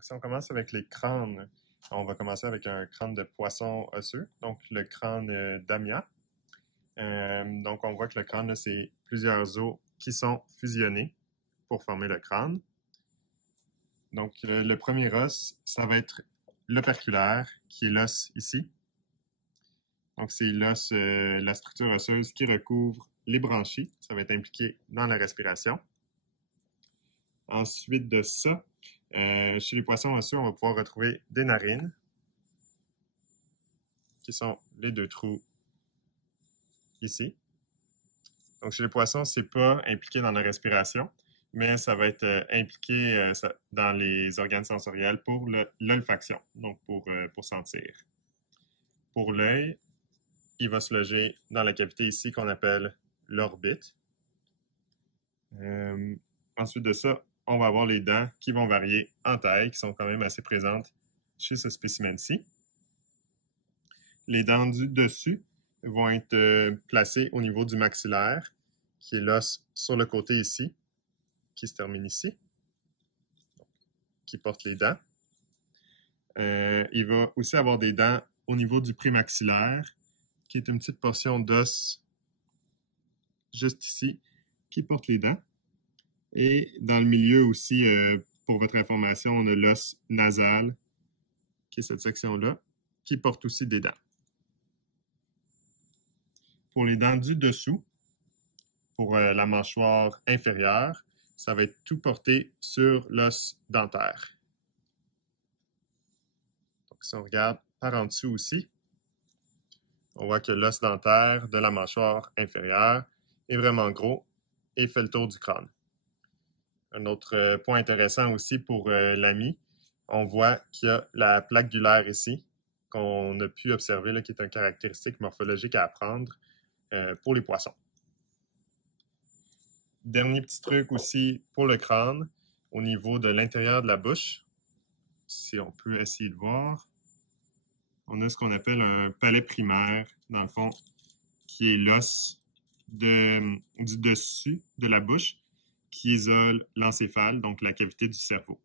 Donc, si on commence avec les crânes, on va commencer avec un crâne de poisson osseux, donc le crâne d'Amia. Donc, on voit que le crâne, c'est plusieurs os qui sont fusionnés pour former le crâne. Donc, le premier os, ça va être l'operculaire, qui est l'os ici. Donc, c'est l'os, la structure osseuse qui recouvre les branchies. Ça va être impliqué dans la respiration. Ensuite de ça, chez les poissons osseux, on va pouvoir retrouver des narines, qui sont les deux trous ici. Donc, chez les poissons, c'est pas impliqué dans la respiration, mais ça va être impliqué dans les organes sensoriels pour l'olfaction, donc pour sentir. Pour l'œil, il va se loger dans la cavité ici qu'on appelle l'orbite. Ensuite de ça, on va avoir les dents qui vont varier en taille, qui sont quand même assez présentes chez ce spécimen-ci. Les dents du dessus vont être placées au niveau du maxillaire, qui est l'os sur le côté ici, qui se termine ici, qui porte les dents. Il va aussi avoir des dents au niveau du prémaxillaire, qui est une petite portion d'os juste ici, qui porte les dents. Et dans le milieu aussi, pour votre information, on a l'os nasal, qui est cette section-là, qui porte aussi des dents. Pour les dents du dessous, pour la mâchoire inférieure, ça va être tout porté sur l'os dentaire. Donc, si on regarde par en dessous aussi, on voit que l'os dentaire de la mâchoire inférieure est vraiment gros et fait le tour du crâne. Un autre point intéressant aussi pour l'ami, on voit qu'il y a la plaque gulaire ici, qu'on a pu observer, là, qui est une caractéristique morphologique à apprendre pour les poissons. Dernier petit truc aussi pour le crâne, au niveau de l'intérieur de la bouche, si on peut essayer de voir, on a ce qu'on appelle un palais primaire, dans le fond, qui est l'os du dessus de la bouche, qui isole l'encéphale, donc la cavité du cerveau.